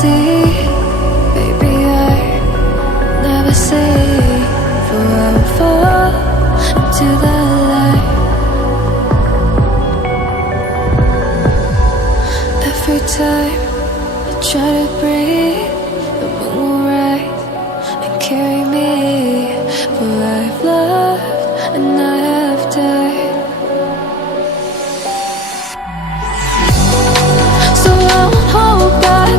see, baby, I never say, for I will fall into the light. Every time I try to breathe, the moon will rise and carry me, for I've loved and I have died. So I won't hold back,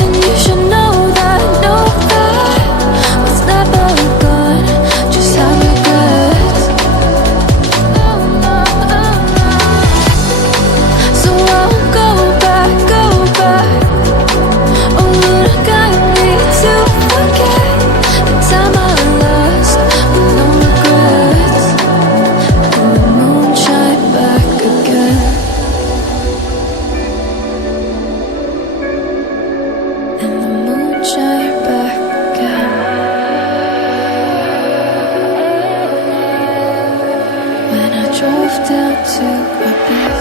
and you should know that was never gone, just have regrets. So I won't go back, oh Lord, guide me to forget the time I lost with no regrets, and the moon shine back again. And the moon shine back again. When I drove down to my bed.